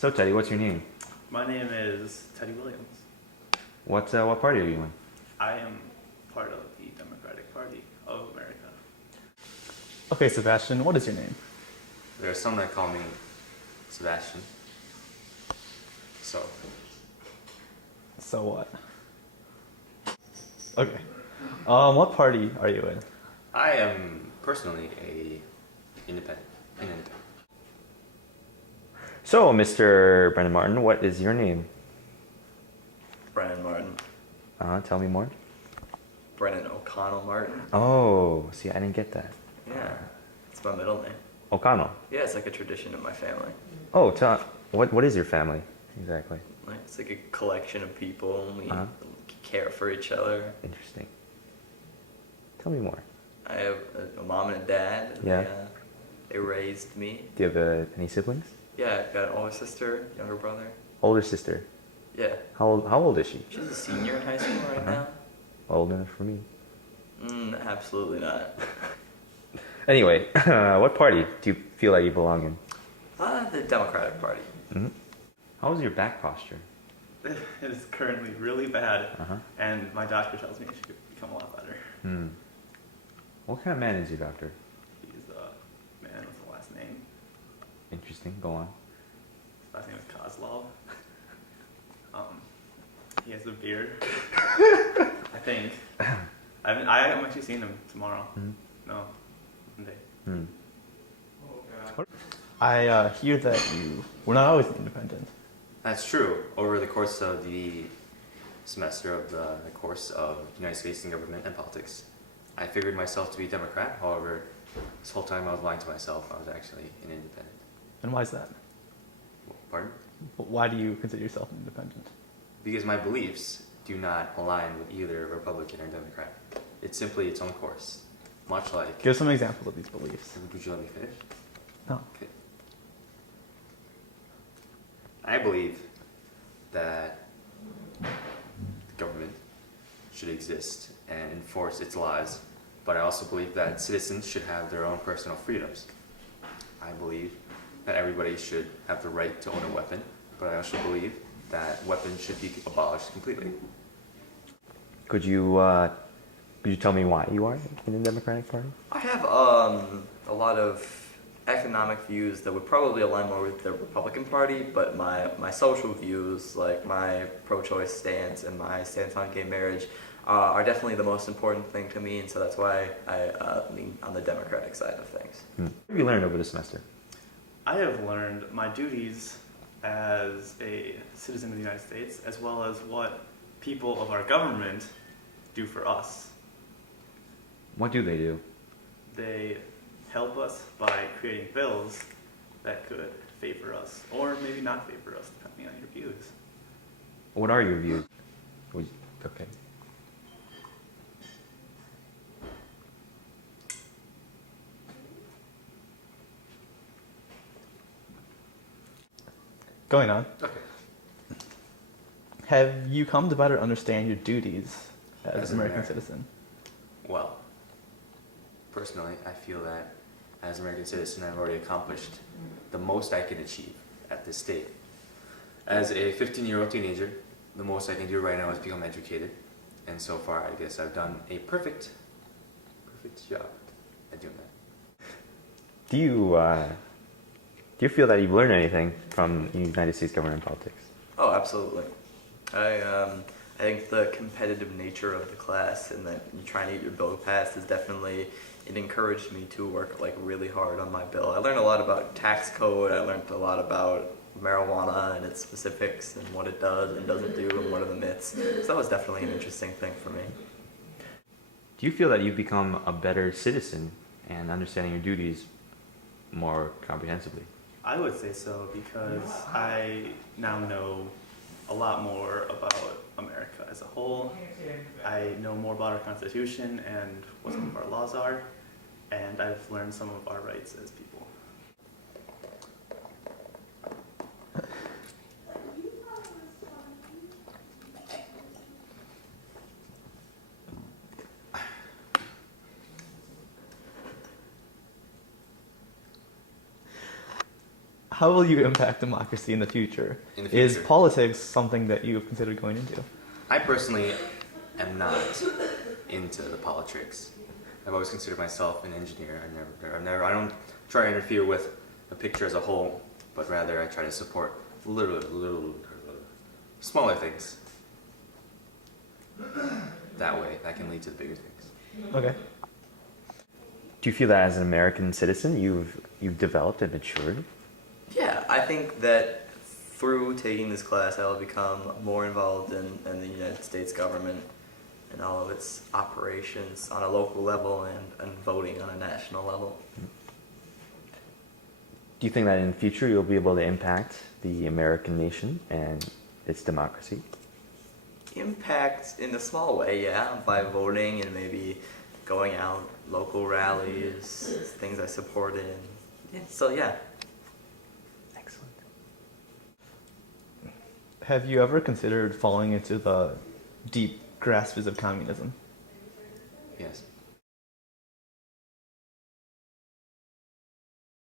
So Teddy, what's your name? My name is Teddy Williams. What party are you in? I am part of the Democratic Party of America. Okay, Sebastian, what is your name? There are some that call me Sebastian. So, So what? Okay. What party are you in? I am personally a independent. An independent. So, Mr. Brendan Martin, what is your name? Brennan Martin. Tell me more. Brennan O'Connell Martin. Oh, see, I didn't get that. Yeah, it's my middle name. O'Connell. Yeah, it's like a tradition in my family. Oh, what is your family exactly? Like, it's like a collection of people, and we Uh-huh. care for each other. Interesting. Tell me more. I have a mom and a dad. And Yeah. they raised me. Do you have any siblings? Yeah, I've got an older sister, younger brother. Older sister. Yeah, How old is she? she's a senior in high school right Uh-huh. now. Old enough for me. Absolutely not. Anyway, what party do you feel like you belong in? The Democratic Party. Mm-hmm. How's your back posture? It is currently really bad, Uh-huh. and my doctor tells me it should become a lot better. Hmm. What kind of man is your doctor? He's a man with the last name. Interesting. Go on. His last name is Kozlov. He has a beard. I think. I'm actually seeing him tomorrow. Hmm. No, Monday. Hmm. I hear that you were not always independent. That's true. Over the course of the semester of the course of United States and government and politics, I figured myself to be a Democrat. However, this whole time I was lying to myself. I was actually an independent. And why is that? Pardon? Why do you consider yourself an independent? Because my beliefs do not align with either Republican or Democrat. It's simply its own course. Much like... Give some examples of these beliefs. Would you let me finish? No. Okay. I believe that the government should exist and enforce its laws, but I also believe that citizens should have their own personal freedoms. I believe that everybody should have the right to own a weapon, but I also believe that weapons should be abolished completely. Could you tell me why you are in the Democratic Party? I have a lot of economic views that would probably align more with the Republican Party, but my social views, like my pro-choice stance and my stance on gay marriage, are definitely the most important thing to me, and so that's why I lean on the Democratic side of things. What have you learned over the semester? I have learned my duties as a citizen of the United States, as well as what people of our government do for us. What do they do? They help us by creating bills that could favor us, or maybe not favor us, depending on your views. What are your views? Okay. Going on. Okay. Have you come to better understand your duties as As an an American American. citizen? Well, personally, I feel that as an American citizen, I've already accomplished the most I can achieve at this state. As a 15-year-old teenager, the most I can do right now is become educated. And so far, I guess I've done a perfect job at doing that. Do you feel that you've learned anything from United States government politics? Oh, absolutely. I think the competitive nature of the class and that you trying to get your bill passed is definitely, it encouraged me to work like really hard on my bill. I learned a lot about tax code. I learned a lot about marijuana and its specifics and what it does and doesn't do and what are the myths. So that was definitely an interesting thing for me. Do you feel that you've become a better citizen and understanding your duties more comprehensively? I would say so, because I now know a lot more about America as a whole. I know more about our Constitution and what some of our laws are, and I've learned some of our rights as people. how will you impact democracy in the future? In the Is future. politics something that you've considered going into? I personally am not into the politics. I've always considered myself an engineer. I don't try to interfere with the picture as a whole, but rather I try to support little smaller things. That way, that can lead to the bigger things. Okay. Do you feel that as an American citizen, you've developed and matured? Yeah, I think that through taking this class, I will become more involved in the United States government and all of its operations on a local level and voting on a national level. Do you think that in the future you'll be able to impact the American nation and its democracy? Impact in a small way, yeah, by voting and maybe going out, local rallies, things I support in. Yeah, so yeah. Excellent. Have you ever considered falling into the deep grasps of communism? Yes.